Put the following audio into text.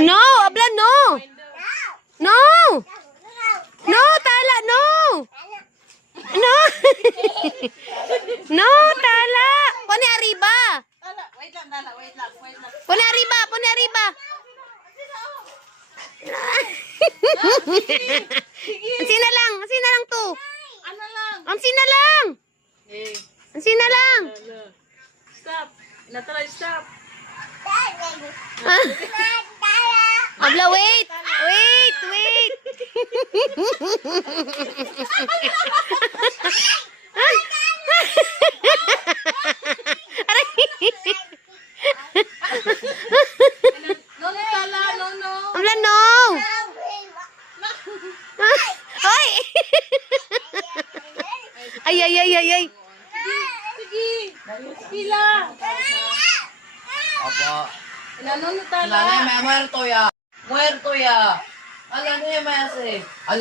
No, abla, no. No. No, tala, no. No. No, tala. Pone arriba. Wait lang, Dala. Wait lang. Pone arriba, pone arriba. Ansina lang to. Ano lang? Ansina lang. Eh, Ansina lang. stop. Natry, stop. Abla, wait. Wait. No, Tala, no. Abla, no. Ay. Ay. Sige. Pila. Apa? No, Tala. Ala na muerto ya. Muerto ya. Ala na may ase. Ala.